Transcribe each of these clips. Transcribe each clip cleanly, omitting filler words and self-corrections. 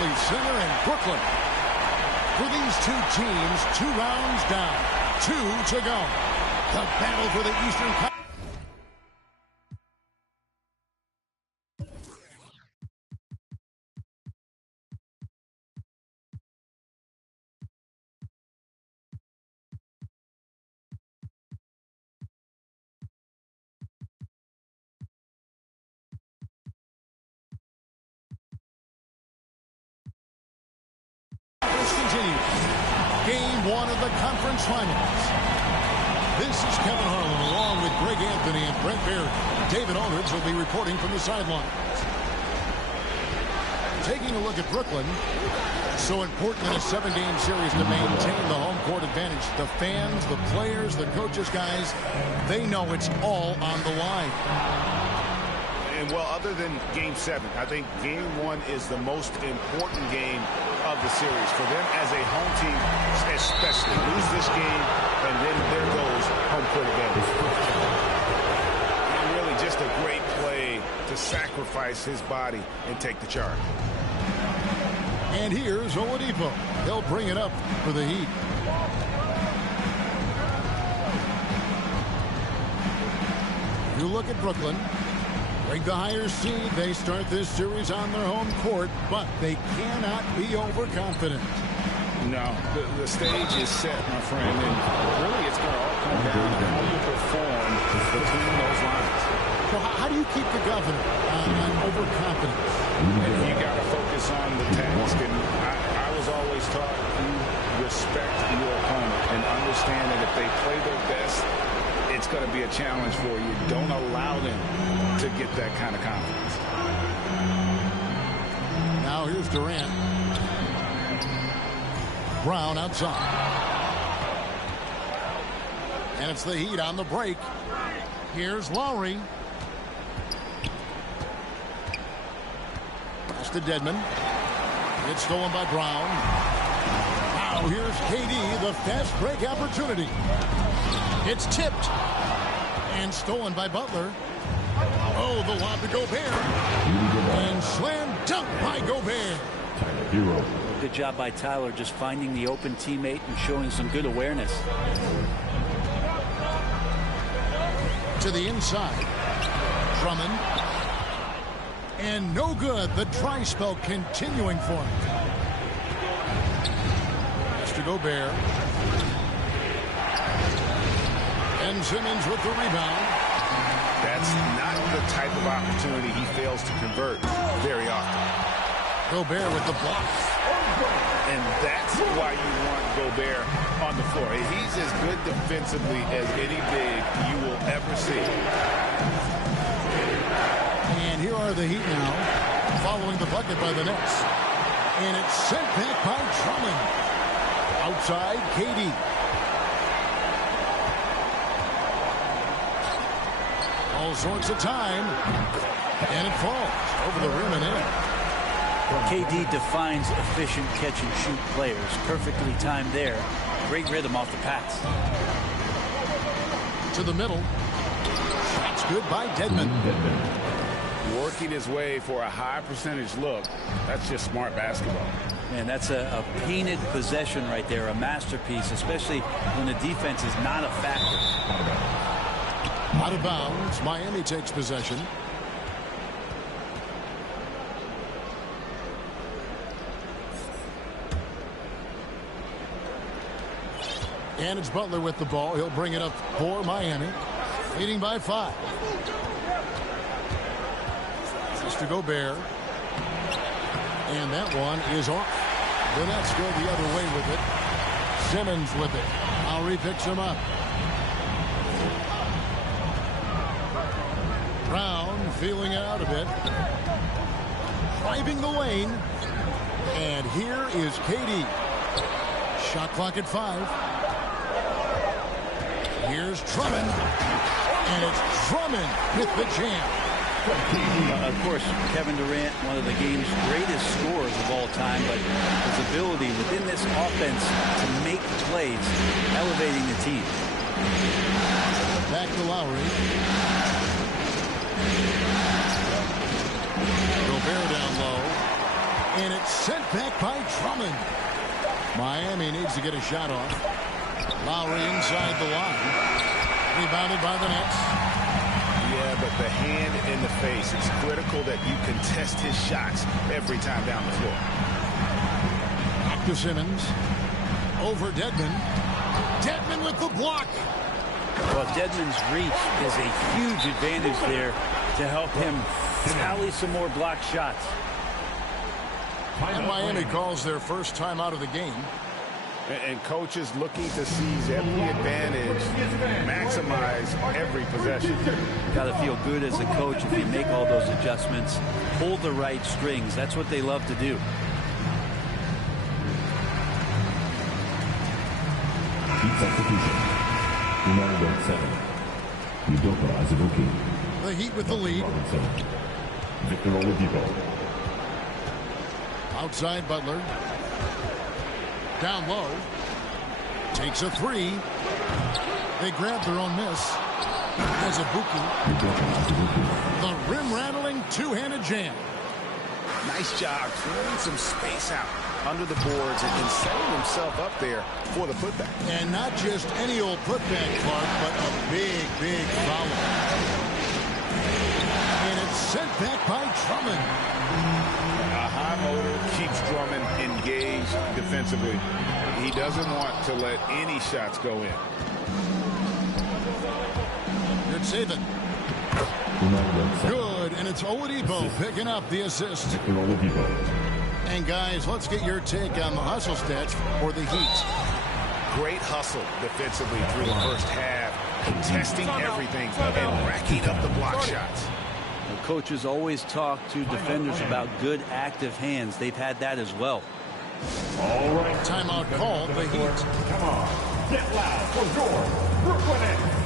Barkley center and Brooklyn. For these two teams, 2 rounds down, 2 to go. The battle for the Eastern Conference. Game 1 of the conference finals. This is Kevin Harlan along with Greg Anthony and Brent Barry. David Aldridge will be reporting from the sidelines. Taking a look at Brooklyn. So important in a 7-game series to maintain the home court advantage. The fans, the players, the coaches, guys, they know it's all on the line. And, well, other than Game 7, I think Game 1 is the most important game of the series. For them as a home team, especially. Lose this game, and then there goes home court advantage. And really just a great play to sacrifice his body and take the charge. And here's Oladipo. He'll bring it up for the Heat. You look at Brooklyn. Like the higher seed, they start this series on their home court, but they cannot be overconfident. No, the stage is set, my friend, and really it's going to all come down to how you perform between those lines. So how do you keep the governor on overconfidence? And you got to focus on the task, and I was always taught you respect your opponent and understand that if they play their best, it's going to be a challenge for you. Don't allow them to get that kind of confidence. Now here's Durant. Brown outside. And it's the Heat on the break. Here's Lowry. Pass to Dedmon. It's stolen by Brown. Now here's KD, the fast break opportunity. It's tipped and stolen by Butler. Oh, the lob to Gobert. And slam dunk by Gobert. Good job by Tyler just finding the open teammate and showing some good awareness. To the inside. Drummond. And no good. The dry spell continuing for him. Pass to Gobert. And Simmons with the rebound. That's not the type of opportunity he fails to convert very often. Gobert with the block. And that's why you want Gobert on the floor. He's as good defensively as any big you will ever see. And here are the Heat now, following the bucket by the Nets. And it's sent back by Drummond. Outside, KD. All sorts of time. And it falls over the rim and in. KD defines efficient catch-and-shoot players. Perfectly timed there. Great rhythm off the pass. To the middle. Shots good by Dedmon. Working his way for a high percentage look. That's just smart basketball. Man, that's a painted possession right there. A masterpiece, especially when the defense is not a factor. Out of bounds. Miami takes possession. And it's Butler with the ball. He'll bring it up for Miami. Leading by 5. Just to Gobert. And that one is off. The Nets go the other way with it. Simmons with it. Lowry picks him up. Brown feeling it out a bit. Driving the lane. And here is KD. Shot clock at 5. Here's Drummond. And it's Drummond with the jam. Of course, Kevin Durant, one of the game's greatest scorers of all time, but his ability within this offense to make plays, elevating the team. Back to Lowry. Gobert down low. And it's sent Drummond. Miami needs to get a shot off. Lowry inside the line. Rebounded by the Nets. Yeah, but the hand in the face. It's critical that you contest his shots every time down the floor. Back to Simmons. Over Dedmon. Dedmon with the block. Well, Dedmon's reach is a huge advantage there to help him tally some more block shots. And Miami calls their first time out of the game. And coaches looking to seize every advantage, maximize every possession. Got to feel good as a coach if you make all those adjustments, pull the right strings. That's what they love to do. The Heat with the lead. Victor Oladipo. Outside Butler. Down low. Takes a three. They grab their own miss. As a Buki. The rim-rattling two-handed jam. Nice job clearing some space out under the boards and setting himself up there for the putback. And not just any old putback, Clark, but a big, big foul. And it's sent back by Drummond. A high motor keeps Drummond engaged defensively. He doesn't want to let any shots go in. Good save it. Good, and it's Oladipo picking up the assist. And guys, let's get your take on the hustle stats for the Heat. Great hustle defensively through the first half, contesting everything and racking up the block shots. The coaches always talk to defenders about good active hands. They've had that as well. All right. Timeout called the Heat. Come on, get loud for your Brooklyn Nets.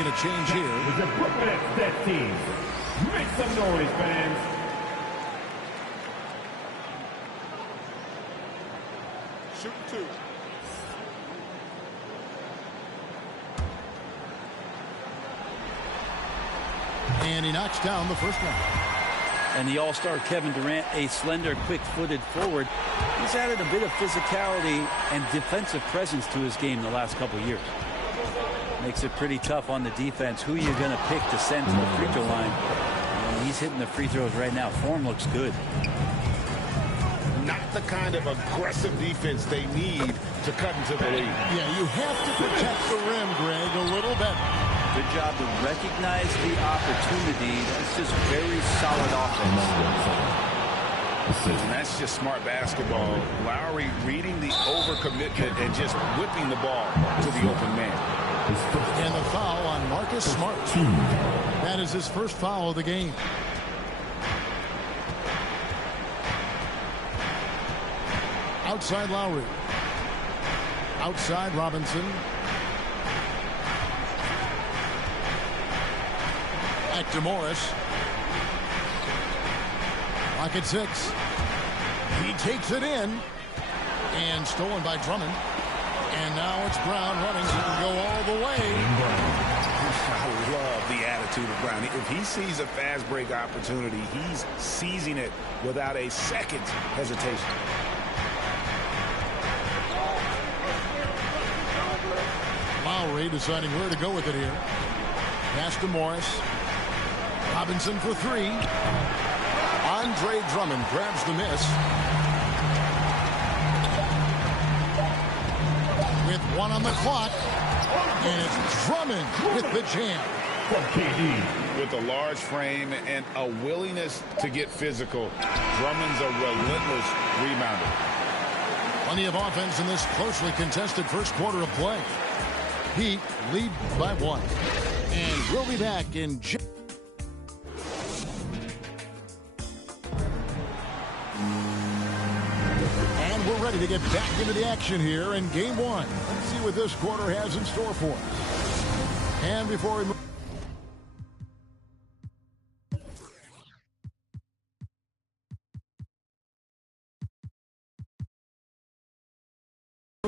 A change here. With the Brooklyn Nets team. Make some noise, fans. Shoot two. And he knocks down the first one. And the all-star Kevin Durant, a slender, quick-footed forward, he's added a bit of physicality and defensive presence to his game the last couple of years. Makes it pretty tough on the defense. Who you're going to pick to send to the free throw line. And he's hitting the free throws right now. Form looks good. Not the kind of aggressive defense they need to cut into the lead. Yeah, you have to protect the rim, Greg, a little better. Good job to recognize the opportunity. That's just very solid offense. And that's just smart basketball. Lowry reading the overcommitment and just whipping the ball to the open man. And the foul on Marcus Smart. That is his first foul of the game. Outside Lowry. Outside Robinson. Back to Morris. Lock at 6. He takes it in. And stolen by Drummond. And now it's Brown running. He can go all the way. I love the attitude of Brown. If he sees a fast break opportunity, he's seizing it without a second hesitation. Lowry deciding where to go with it here. Pass to Morris. Robinson for three. Andre Drummond grabs the miss. With one on the clock. And it's Drummond with the jam. With a large frame and a willingness to get physical, Drummond's a relentless rebounder. Plenty of offense in this closely contested first quarter of play. Heat lead by 1. And we'll be back in just... And we're ready to get back into the action here in Game 1. Let's see what this quarter has in store for us. And before we move...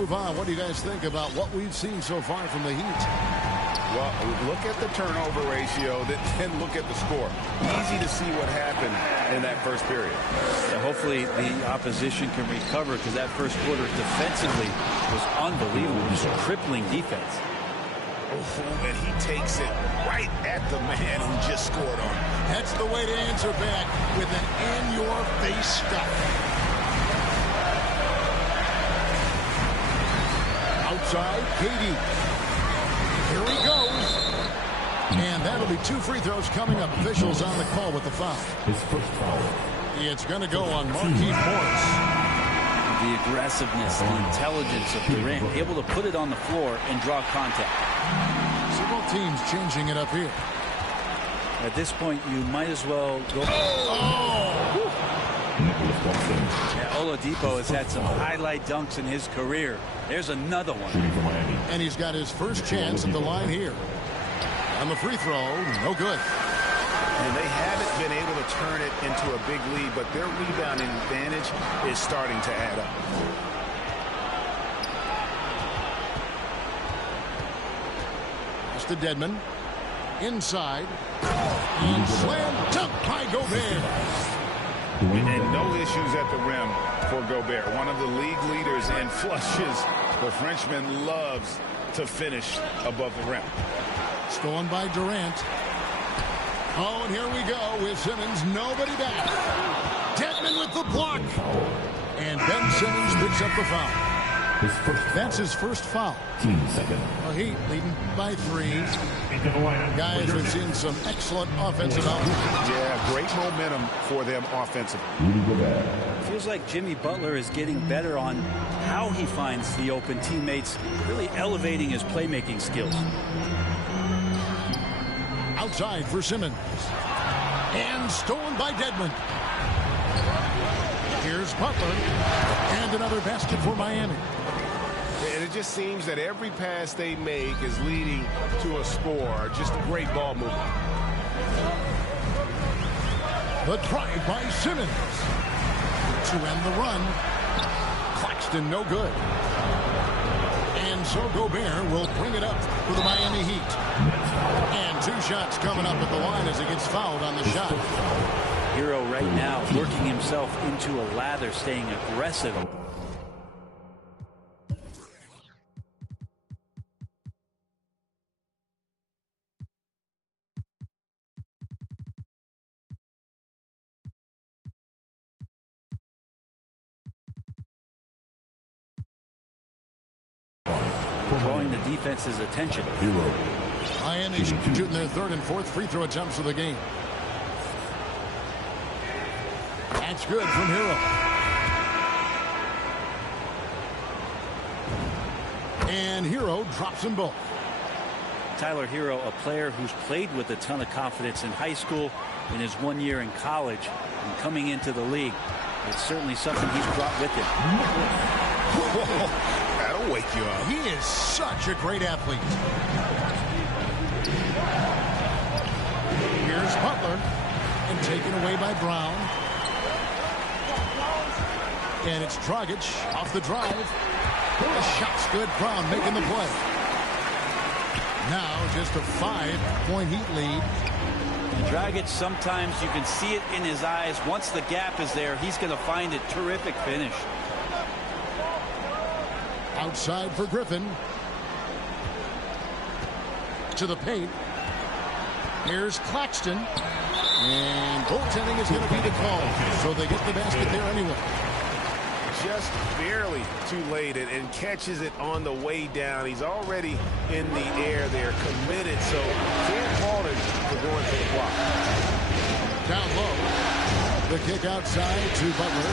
Move on. What do you guys think about what we've seen so far from the Heat? Well, look at the turnover ratio, then look at the score. Easy to see what happened in that first period. Yeah, hopefully the opposition can recover, because that first quarter defensively was unbelievable. Just crippling defense. Oh, and he takes it right at the man who just scored on him. That's the way to answer back, with an in-your-face stuff. Outside, KD. Here he goes. And that'll be 2 free throws coming up. Officials on the call with the foul. His first foul. It's going to go on Markieff Morris. The aggressiveness, the intelligence of Durant, able to put it on the floor and draw contact. Several teams changing it up here. At this point, you might as well go. Yeah, Oladipo has had some highlight dunks in his career. There's another one. And he's got his first chance at the line here. On the free throw, no good. And they haven't been able to turn it into a big lead, but their rebounding advantage is starting to add up. It's to Dedmon. Inside. And slam dunk by Gobert. And no issues at the rim for Gobert. One of the league leaders in flushes. The Frenchman loves to finish above the rim. Stolen by Durant. Oh, and here we go with Simmons. Nobody back. Dedmon with the block. And Ben Simmons picks up the foul. That's his first foul. Well, Heat leading by 3. Guys have seen some excellent offensive output. Yeah, great momentum for them offensively. Feels like Jimmy Butler is getting better on how he finds the open teammates, really elevating his playmaking skills. Outside for Simmons. And stolen by Dedmon. Here's Butler. And another basket for Miami. And it just seems that every pass they make is leading to a score. Just great ball movement. The drive by Simmons. To end the run. Claxton no good. And so Gobert will bring it up for the Miami Heat. And 2 shots coming up at the line as he gets fouled on the shot. Hero right now working himself into a lather, staying aggressive. Drawing the defense's attention. Miami shooting their 3rd and 4th free throw attempts of the game. That's good from Hero. And Hero drops them both. Tyler Hero, a player who's played with a ton of confidence in high school, in his 1 year in college, and coming into the league. It's certainly something he's brought with him. That'll wake you up. He is such a great athlete. Here's Butler. And taken away by Brown. And it's Dragic off the drive. The shot's good. Brown making the play. Now just a 5-point Heat lead. Dragic, sometimes you can see it in his eyes. Once the gap is there, he's going to find a terrific finish. Outside for Griffin. To the paint. Here's Claxton. And goaltending is going to be the call. So they get the basket there anyway. Just barely too late and catches it on the way down. He's already in the air there, committed, so can't fault him for going for the block. Down low. The kick outside to Butler.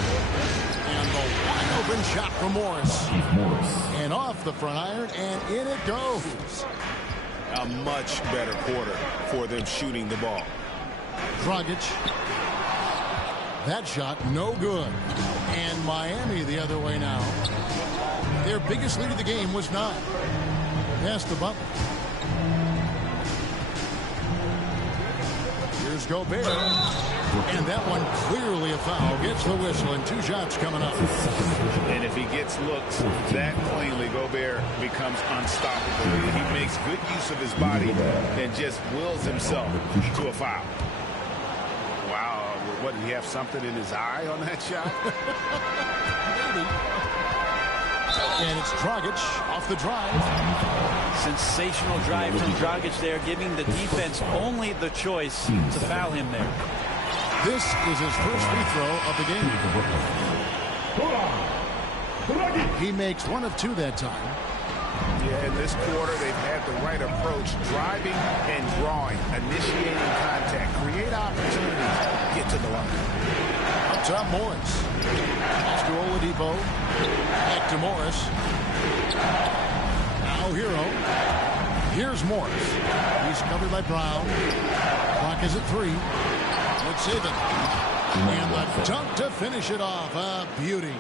And the wide open shot from Morris. And off the front iron, and in it goes. A much better quarter for them shooting the ball. Dragic. That shot no good. And Miami the other way now. Their biggest lead of the game was 9. Pass to Butler. Here's Here's Gobert. And that one clearly a foul. Gets the whistle, and 2 shots coming up. And if he gets looked that cleanly, Gobert becomes unstoppable. He makes good use of his body and just wills himself to a foul. Wow, what, did he have something in his eye on that shot? Maybe. And it's Dragic off the drive. Sensational drive from Dragic there, giving the defense only the choice to foul him there. This is his first free throw of the game. He makes 1 of 2 that time. Yeah, in this quarter, they've had the right approach, driving and drawing, initiating contact, create opportunities, get to the line. Up top, Morris. Off to Oladipo. Back to Morris. Now Hero. Here's Morris. He's covered by Brown. Clock is at 3. Let's save it. And the dunk to finish it off. A beauty.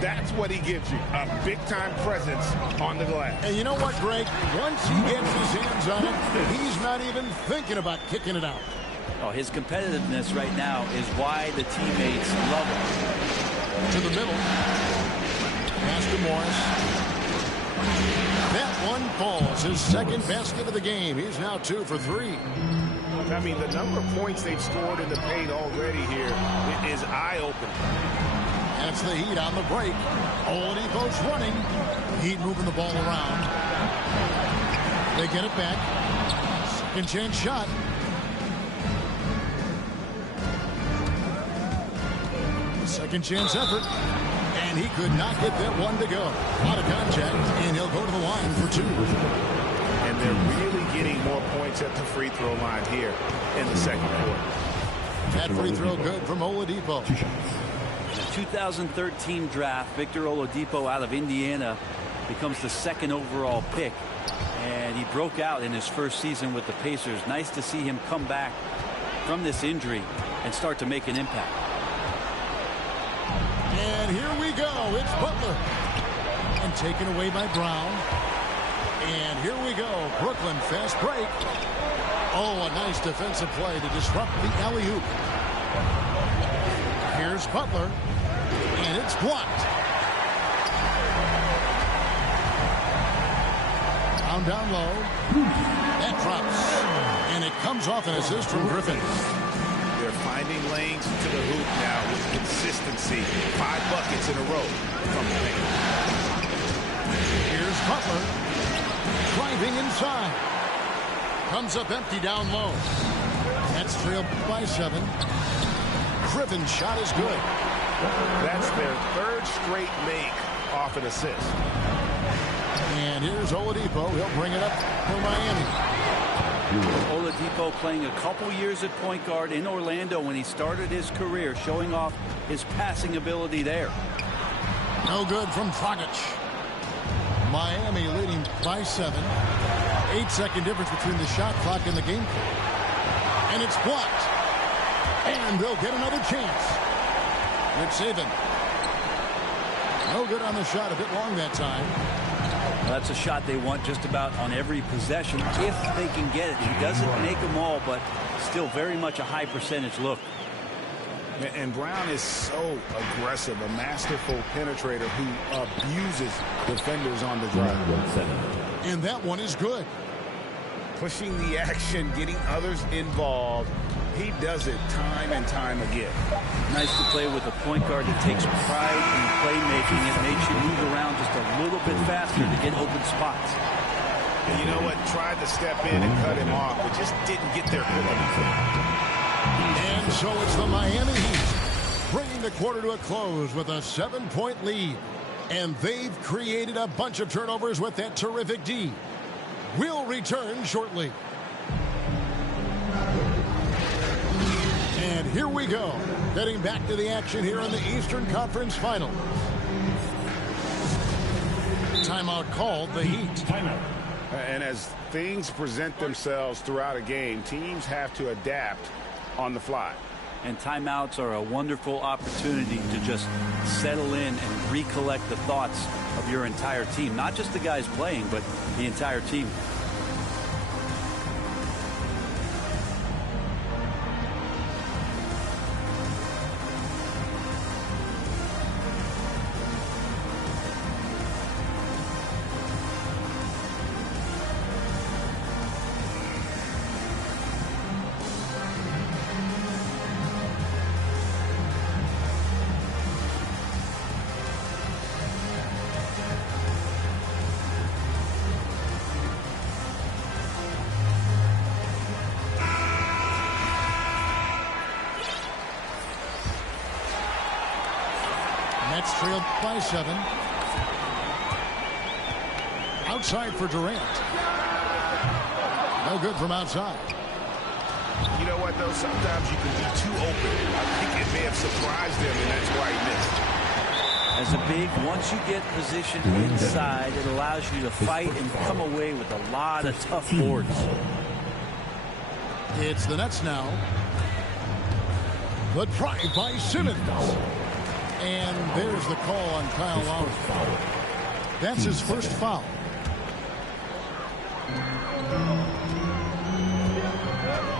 That's what he gives you, a big-time presence on the glass. And you know what, Greg? Once he gets his hands on it, he's not even thinking about kicking it out. Oh, his competitiveness right now is why the teammates love him. To the middle. Pass to Morris. That one falls. His second basket of the game. He's now 2 for 3. I mean, the number of points they've scored in the paint already here is eye-opening. That's the Heat on the break. Oladipo's running. Heat moving the ball around. They get it back. Second chance shot. Second chance effort. And he could not get that one to go. Out of contact, and he'll go to the line for 2. And they're really getting more points at the free throw line here in the second quarter. That free throw good from Oladipo. The 2013 draft, Victor Oladipo out of Indiana becomes the 2nd overall pick. And he broke out in his first season with the Pacers. Nice to see him come back from this injury and start to make an impact. And here we go. It's Butler. And taken away by Brown. And here we go. Brooklyn fast break. Oh, a nice defensive play to disrupt the alley-oop. Here's Butler. And it's blocked. Down low. That drops. And it comes off an assist from Griffin. They're finding lanes to the hoop now with consistency. 5 buckets in a row from the paint. Here's Butler. Driving inside. Comes up empty down low. That's trailed by 7. Griffin's shot is good. That's their 3rd straight make off an assist. And here's Oladipo. He'll bring it up for Miami. Oladipo playing a couple years at point guard in Orlando when he started his career, showing off his passing ability there. No good from Dragic. Miami leading by 7. 8-second difference between the shot clock and the game clock. And it's blocked. And they'll get another chance. Good saving. No good on the shot. A bit long that time. Well, that's a shot they want just about on every possession if they can get it. He doesn't make them all, but still very much a high percentage look. And Brown is so aggressive, a masterful penetrator who abuses defenders on the drive. And that one is good. Pushing the action, getting others involved. He does it time and time again. Nice to play with a point guard that takes pride in playmaking. It makes you move around just a little bit faster to get open spots. And you know what? Tried to step in and cut him off, but just didn't get there quick enough. And so it's the Miami Heat bringing the quarter to a close with a 7-point lead. And they've created a bunch of turnovers with that terrific D. We'll return shortly. And here we go, getting back to the action here in the Eastern Conference Final. Timeout called, the Heat. Timeout. And as things present themselves throughout a game, teams have to adapt on the fly. And timeouts are a wonderful opportunity to just settle in and recollect the thoughts of your entire team. Not just the guys playing, but the entire team. Nets trailed by 7. Outside for Durant. No good from outside. You know what, though? Sometimes you can be too open. I think it may have surprised him, and that's why he missed. As a big, once you get positioned inside, it allows you to fight and come away with a lot of tough boards. It's the Nets now. The drive by Simmons. And there's the call on Kyle Lowry. That's his first foul.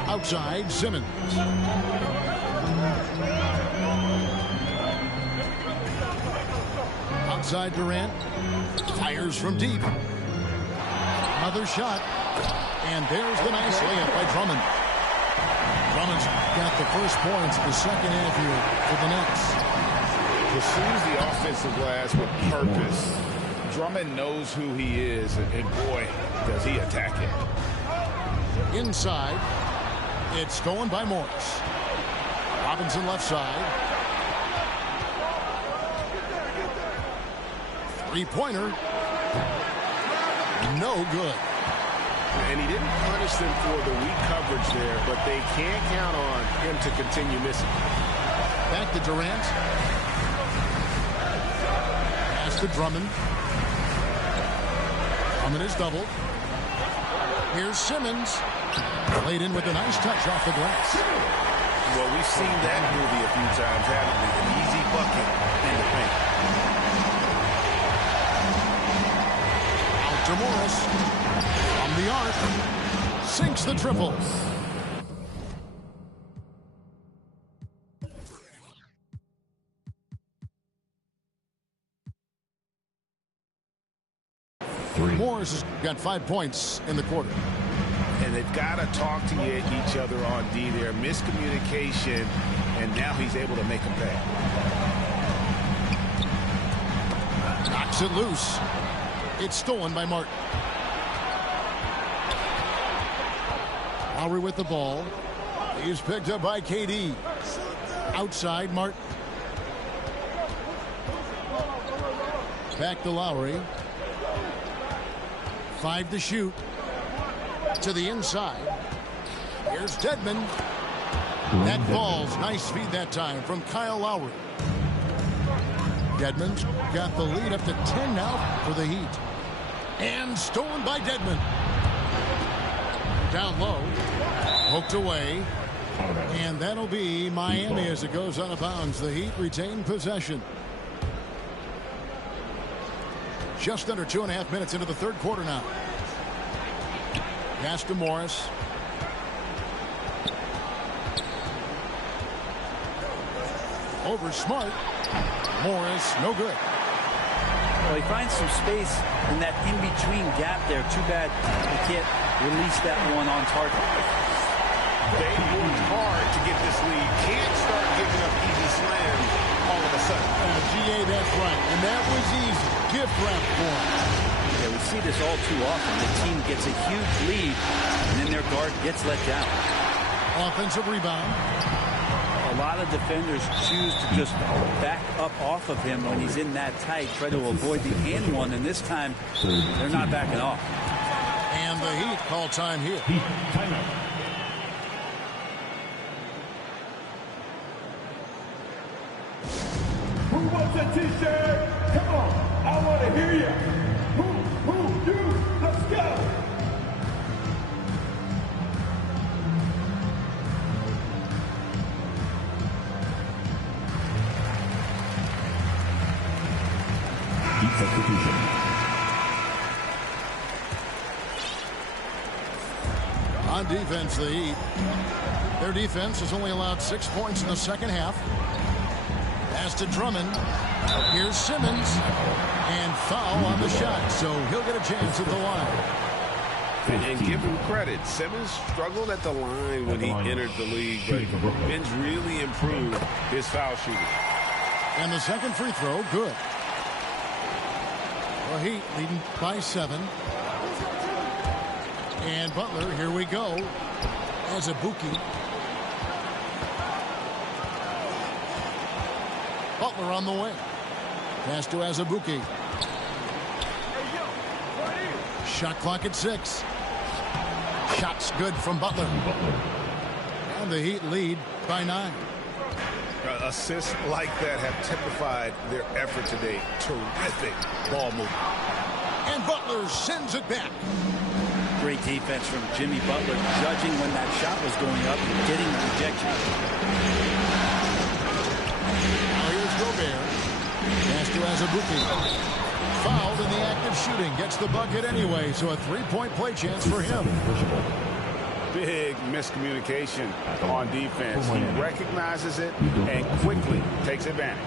Outside, Simmons. Outside, Durant. Fires from deep. Another shot. And there's the nice layup by Drummond. Drummond's got the first points of the second half here for the Nets. Pursues the offensive glass with purpose. Drummond knows who he is, and boy, does he attack it. Inside, it's stolen by Morris. Robinson left side. Three-pointer. No good. And he didn't punish them for the weak coverage there, but they can't count on him to continue missing. Back to Durant. Pass to Drummond. Drummond is doubled. Here's Simmons. Laid in with a nice touch off the glass. Well, we've seen that movie a few times, haven't we? An easy bucket in the paint. Out to Morris. From the arc. Sinks the triple. Morris has got 5 points in the quarter. And they've got to talk to each other on D there. Miscommunication, and now he's able to make a pay. Knocks it loose. It's stolen by Martin. Lowry with the ball. He's picked up by KD. Outside, Martin. Back to Lowry. 5 to shoot. To the inside. Here's Dedmon. That falls. Nice feed that time from Kyle Lowry. Dedmon's got the lead up to 10 now for the Heat. And stolen by Dedmon. Down low. Poked away. And that'll be Miami as it goes out of bounds. The Heat retain possession. Just under 2.5 minutes into the third quarter now. Pass to Morris. Over Smart. Morris, no good. Well, he finds some space in that in-between gap there. Too bad he can't release that one on target. They worked hard to get this lead. Can't start giving up easy slams all of a sudden. GA, that's right. And that was easy. Gift wrap for him. Yeah, we see this all too often. The team gets a huge lead, and then their guard gets let down. Offensive rebound. A lot of defenders choose to just back up off of him when he's in that tight, try to avoid the and one, and this time they're not backing off. And the Heat call time here. Who wants a t-shirt? Come on, I want to hear you. Who, you, let's go. Execution. On defense, the Heat. Their defense has only allowed 6 points in the second half. Pass to Drummond. Here's Simmons. And foul on the shot, so he'll get a chance at the line. And give him credit. Simmons struggled at the line when he entered the league, but Ben's really improved his foul shooting. And the second free throw, good. The Heat leading by 7. And Butler, here we go, as a Buki. Butler on the way. Pass to Azubuike. Shot clock at 6. Shots good from Butler. And the Heat lead by 9. Assists like that have typified their effort today. Terrific ball movement. And Butler sends it back. Great defense from Jimmy Butler, judging when that shot was going up and getting the rejection. Now here's Gobert. Pass to Azubuike. Fouled in the act of shooting. Gets the bucket anyway, so a 3-point play chance for him. Big miscommunication on defense. He recognizes it and quickly takes advantage.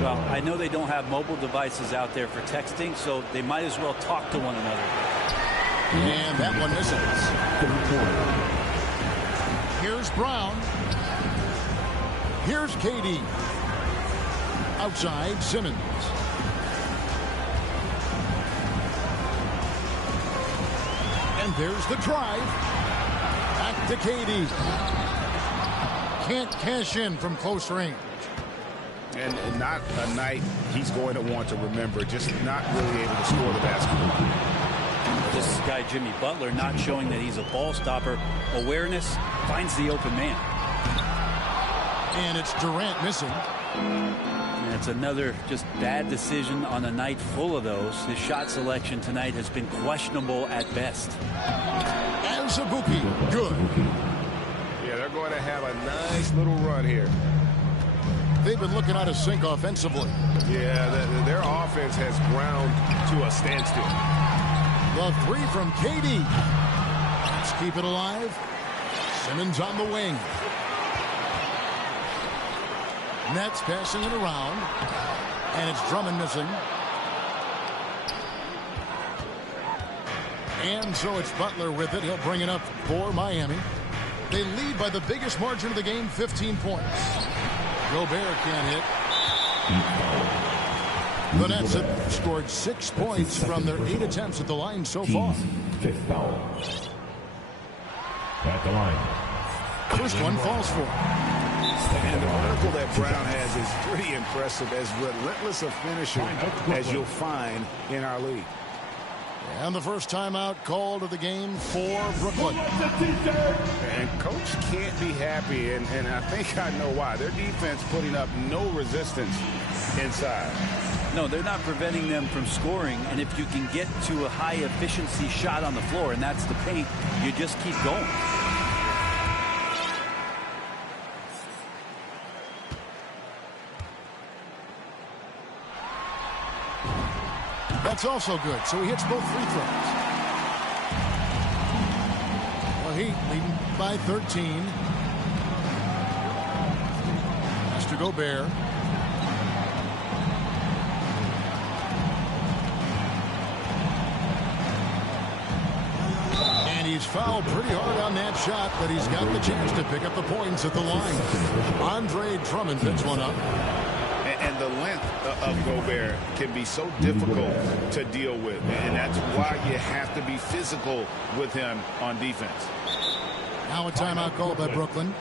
Well, I know they don't have mobile devices out there for texting, so they might as well talk to one another. And that one misses. Here's Brown. Here's KD. Outside, Simmons. And there's the drive. Back to KD. Can't cash in from close range. And not a night he's going to want to remember. Just not really able to score the basketball. This guy, Jimmy Butler, not showing that he's a ball stopper. Awareness, finds the open man. And it's Durant missing. And it's another just bad decision on a night full of those. His shot selection tonight has been questionable at best. Azubuike, good. Yeah, they're going to have a nice little run here. They've been looking out of sync offensively. Yeah, their offense has ground to a standstill. The 3 from KD. Let's keep it alive. Simmons on the wing. Nets passing it around. And it's Drummond missing. And so it's Butler with it. He'll bring it up for Miami. They lead by the biggest margin of the game, 15 points. Gobert can't hit. The Nets have scored 6 points from their 8 attempts at the line so far. 5th foul. At the line. First one falls for him. And the vertical that Brown has is pretty impressive, as relentless a finisher as you'll find in our league. And the first timeout called of the game for Brooklyn. And coach can't be happy, and I think I know why. Their defense putting up no resistance inside. No, they're not preventing them from scoring, and if you can get to a high efficiency shot on the floor, and that's the paint, you just keep going. That's also good, so he hits both free throws. The Heat leading by 13. Has to Gobert. And he's fouled pretty hard on that shot, but he's got the chance to pick up the points at the line. Andre Drummond picks one up. And the length of Gobert can be so difficult to deal with. And that's why you have to be physical with him on defense. Now a timeout called by Brooklyn.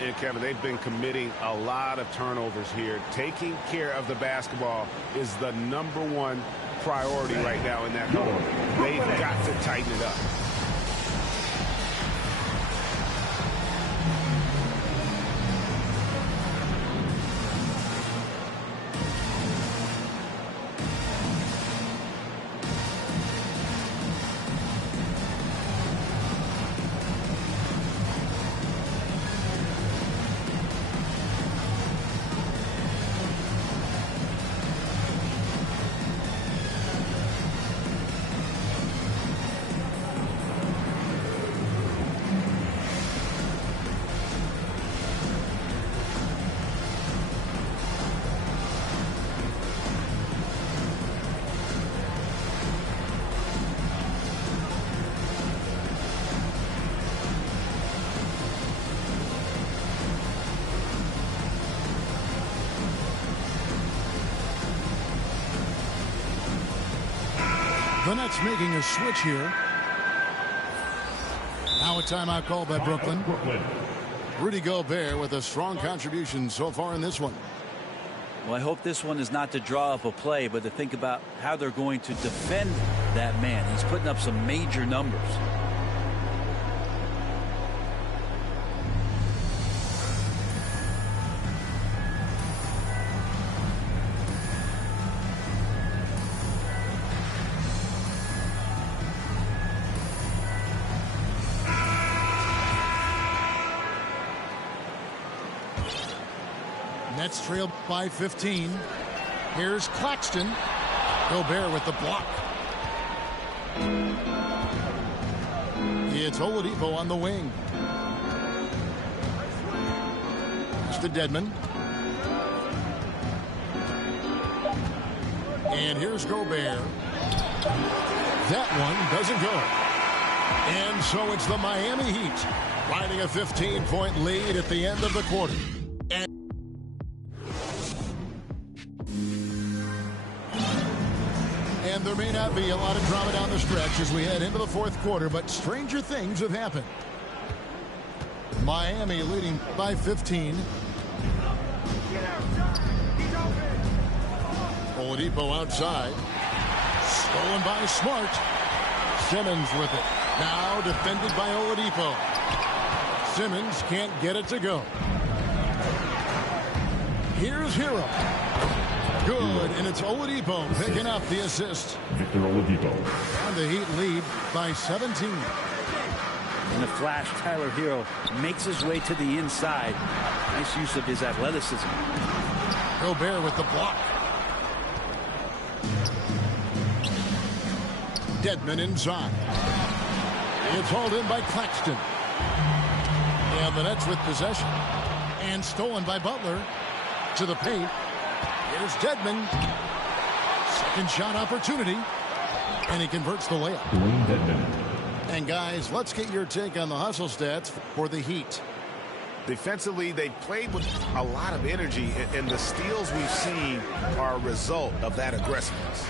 And Kevin, they've been committing a lot of turnovers here. Taking care of the basketball is the #1 priority right now in that quarter. They've got to tighten it up. The Nets making a switch here. Now a timeout called by Brooklyn. Rudy Gobert with a strong contribution so far in this one. Well, I hope this one is not to draw up a play, but to think about how they're going to defend that man. He's putting up some major numbers. Nets trail by 15. Here's Claxton. Gobert with the block. It's Oladipo on the wing. It's to Dedmon. And here's Gobert. That one doesn't go. And so it's the Miami Heat riding a 15-point lead at the end of the quarter. And there may not be a lot of drama down the stretch as we head into the fourth quarter, but stranger things have happened. Miami leading by 15. Oladipo outside. Stolen by Smart. Simmons with it. Now defended by Oladipo. Simmons can't get it to go. Here's Hero. Good, and it's Oladipo picking up the assist. Victor Oladipo. And the Heat lead by 17. In the flash, Tyler Hero makes his way to the inside. Nice use of his athleticism. Gobert with the block. Dedmon inside. It's hauled in by Claxton. And the Nets with possession. And stolen by Butler. To the paint. Here's Dedmon. Second shot opportunity. And he converts the layup. And guys, let's get your take on the hustle stats for the Heat. Defensively, they played with a lot of energy, and the steals we've seen are a result of that aggressiveness.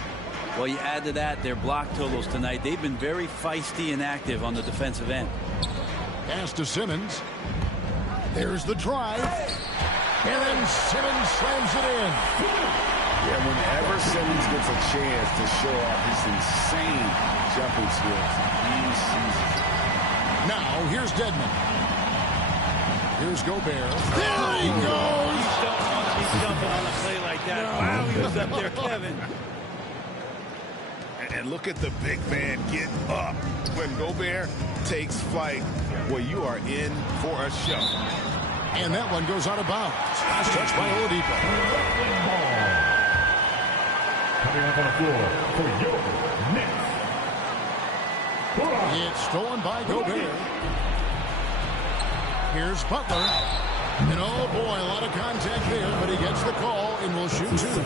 Well, you add to that their block totals tonight. They've been very feisty and active on the defensive end. Pass to Simmons. There's the drive. And then Simmons slams it in. Yeah, whenever Simmons gets a chance to show off his insane jumping skills, he sees it. Now, here's Dedmon. Here's Gobert. There he goes! You don't want to be jumping on a play like that. Wow, he was up there, Kevin. And look at the big man get up. When Gobert takes flight, well, you are in for a show. And that one goes out of bounds. Last touch by Oladipo. Coming up on the floor for your Nets. It's stolen by Gobert. Here's Butler. And oh boy, a lot of contact there, but he gets the call and will shoot two.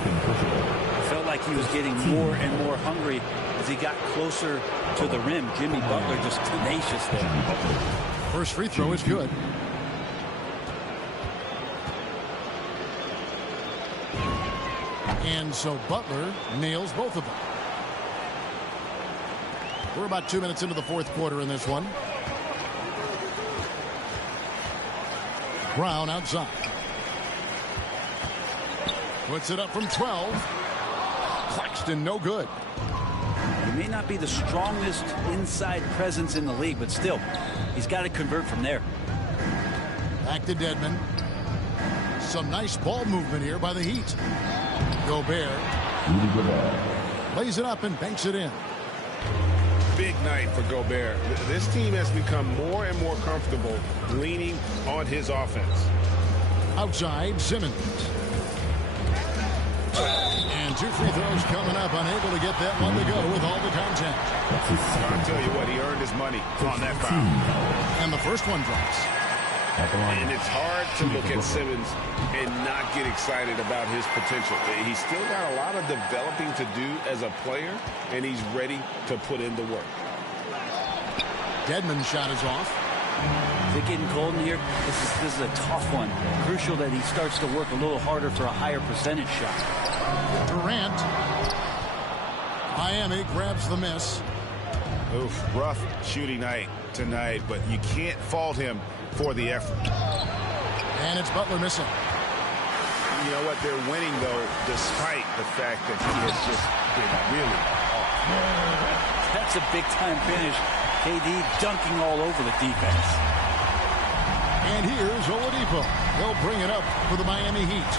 Felt like he was getting more and more hungry as he got closer to the rim. Jimmy Butler just tenacious there. First free throw is good. And so Butler nails both of them. We're about 2 minutes into the fourth quarter in this one. Brown outside. Puts it up from 12. Claxton no good. He may not be the strongest inside presence in the league, but still, he's got to convert from there. Back to Dedmon. Some nice ball movement here by the Heat. Gobert lays it up and banks it in. Big night for Gobert. This team has become more and more comfortable leaning on his offense. Outside, Simmons. And two free throws coming up, unable to get that one to go with all the contact. I'll tell you what, he earned his money on that foul. And the first one drops. And it's hard to look at Simmons and not get excited about his potential. He's still got a lot of developing to do as a player, and he's ready to put in the work. Dedmon's shot is off. Is it getting cold in here? This is a tough one. Crucial that he starts to work a little harder for a higher percentage shot. Durant. Miami grabs the miss. Oof, rough shooting night tonight, but you can't fault him for the effort. And it's Butler missing. You know what? They're winning, though, despite the fact that he has just been really off. That's a big-time finish. KD dunking all over the defense. And here's Oladipo. He'll bring it up for the Miami Heat.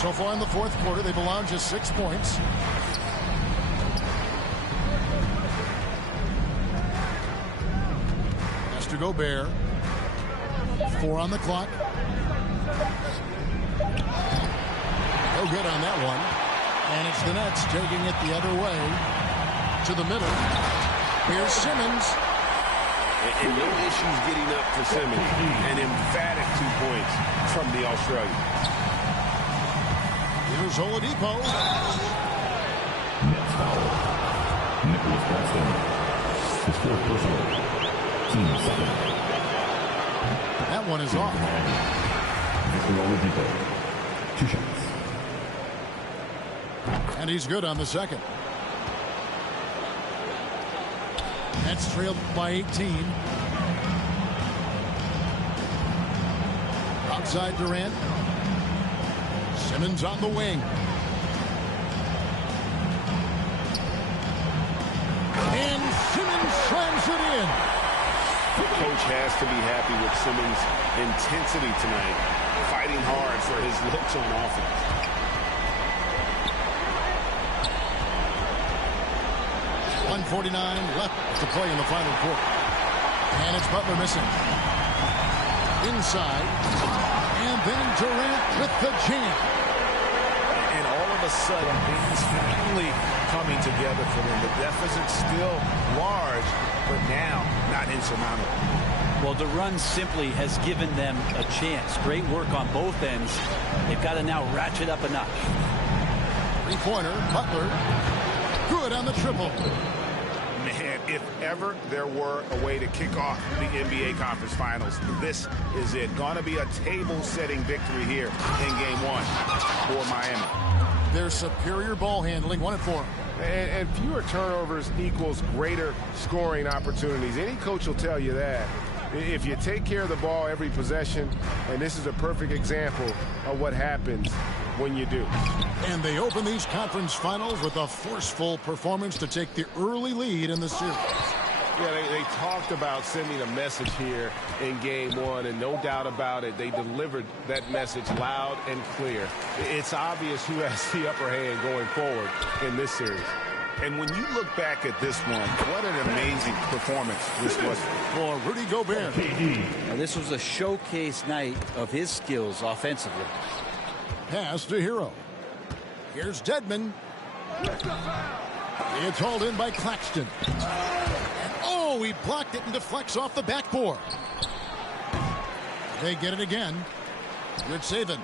So far in the fourth quarter, they've allowed just 6 points. Mr. Gobert. 4 on the clock. No good on that one. And it's the Nets taking it the other way to the middle. Here's Simmons. And no issues getting up for Simmons. An emphatic 2 points from the Australian. Here's Oladipo. Next foul. Nicholas Boston. His fourth personal. Team second. That one is off. Oladipo. 2 shots. And he's good on the second. Nets trailed by 18. Outside Durant. Simmons on the wing. And Simmons slams it in. The coach has to be happy with Simmons' intensity tonight, fighting hard for his looks on offense. .149 left to play in the final quarter. And it's Butler missing. Inside. And then Durant with the jam. And all of a sudden, things finally coming together for them. The deficit's still large, but now not insurmountable. Well, the run simply has given them a chance. Great work on both ends. They've got to now ratchet up a notch. Three-pointer, Butler. Good on the triple. Man, if ever there were a way to kick off the NBA Conference Finals, this is it. Gonna be a table-setting victory here in Game 1 for Miami. Their superior ball handling, 1 and 4. And fewer turnovers equals greater scoring opportunities. Any coach will tell you that. If you take care of the ball every possession, and this is a perfect example of what happens when you do. And they open these conference finals with a forceful performance to take the early lead in the series. Yeah, they talked about sending a message here in Game 1, and no doubt about it, they delivered that message loud and clear. It's obvious who has the upper hand going forward in this series. And when you look back at this one, what an amazing performance this was for Rudy Gobert. Now, this was a showcase night of his skills offensively. Pass to Hero. Here's Dedmon. It's hauled in by Claxton. And oh, he blocked it and deflects off the backboard. They get it again. Good saving.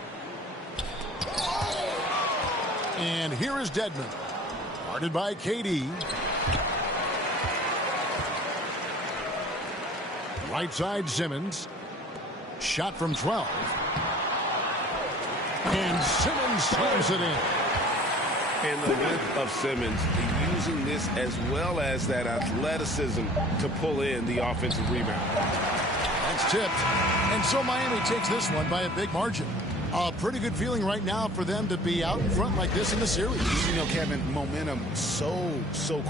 And here is Dedmon. Guarded by KD. Right side Simmons. Shot from 12. And Simmons slams it in. And the width of Simmons, using this as well as that athleticism to pull in the offensive rebound. That's tipped. And so Miami takes this one by a big margin. A pretty good feeling right now for them to be out in front like this in the series. You know, Kevin, momentum so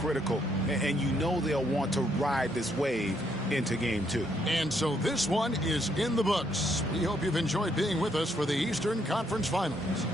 critical. And you know they'll want to ride this wave into Game 2. And so this one is in the books. We hope you've enjoyed being with us for the Eastern Conference Finals.